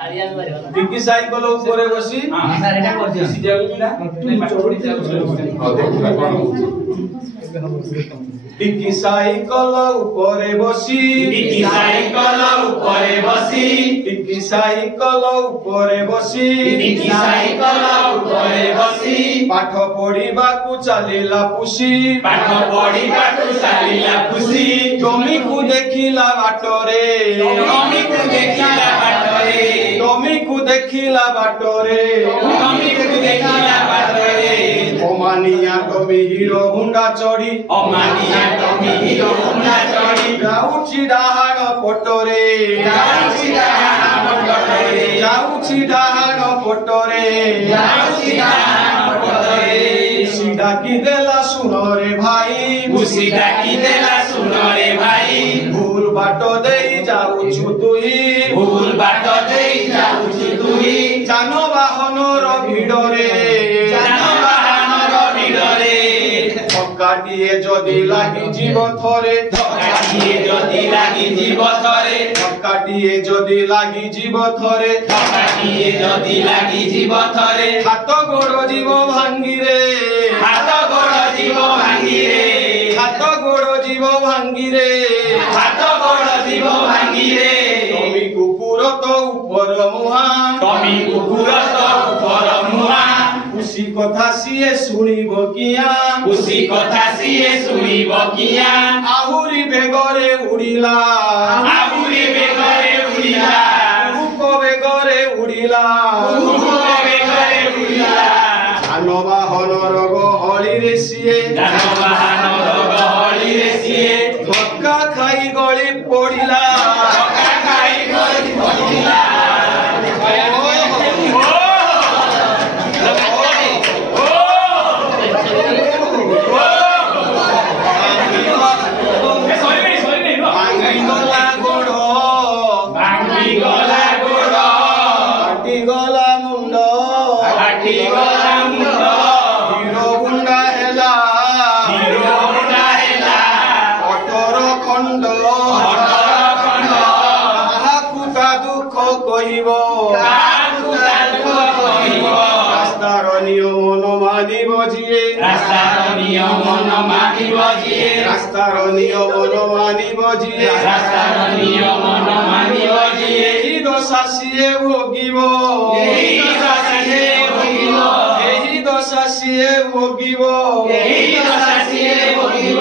डिग्गी साइकल ऊपर बसी डिग्गी साइकल ऊपर बसी डिग्गी साइकल ऊपर बसी डिग्गी साइकल ऊपर बसी डिग्गी साइकल ऊपर बसी पाठ पढ़िबा को चलिला पुसी पाठ पढ़िबा को चलिला पुसी जमी को देखिला बाटरे जमी को देखिला बाटरे जमी को देखिला बाटरे जमी को देखिला बाटरे ओमानिया तमी हीरो हुंडा चढ़ी ओमानिया तमी हीरो हुंडा चढ़ी जाउची डाहाड़ पटरे जाउची डाहाड़ पटरे जाउची डाहाड़ पटरे जाउची डाहाड़ पटरे सीधा की देला सुनो रे भाई सीधा की देला सुनो रे भाई भूल बाटो देई जाउछु तुई भूल बाटो देई जाउछु तुई जानो बाहनर भिड़रे जानो बाहनर भिड़रे धक्काटिए जदि लागि जीव थरे धक्काटिए जदि लागि जीव थरे धक्काटिए जदि लागि जीव थरे धक्काटिए जदि लागि जीव थरे हाथ गोड़ जीव भांगी रे हाथ गोड़ जीव भांगी रे हाथ गोड़ जीव भांगी रे हाथ गोड़ जीव भांगी रे तमी कुकुर तो ऊपर मुहा तमी कुकुर तो ऊपर मुहा उसी कथा सीए सुनिब किया उसी कथा सीए सुनिब किया आहुरी बेगरे उड़िला आहुरी बेगरे उड़िला उप बेगरे उड़िला उप बेगरे उड़िला जानवाहनर गहली रे सिए जानवाहनर गहली रे सिए धक्का खाई गली पड़िला धक्का खाई गली पड़िला रास्तार नियम न मानिब जिए रास्तार नियम न मानिब जिए रास्तार नियम न मानिब जिए रास्तार नियम न मानिब जिए एही दशा सिए भोगिब एही दशा सिए भोगिब एही दशा सिए भोगिब एही दशा सिए भोगिब।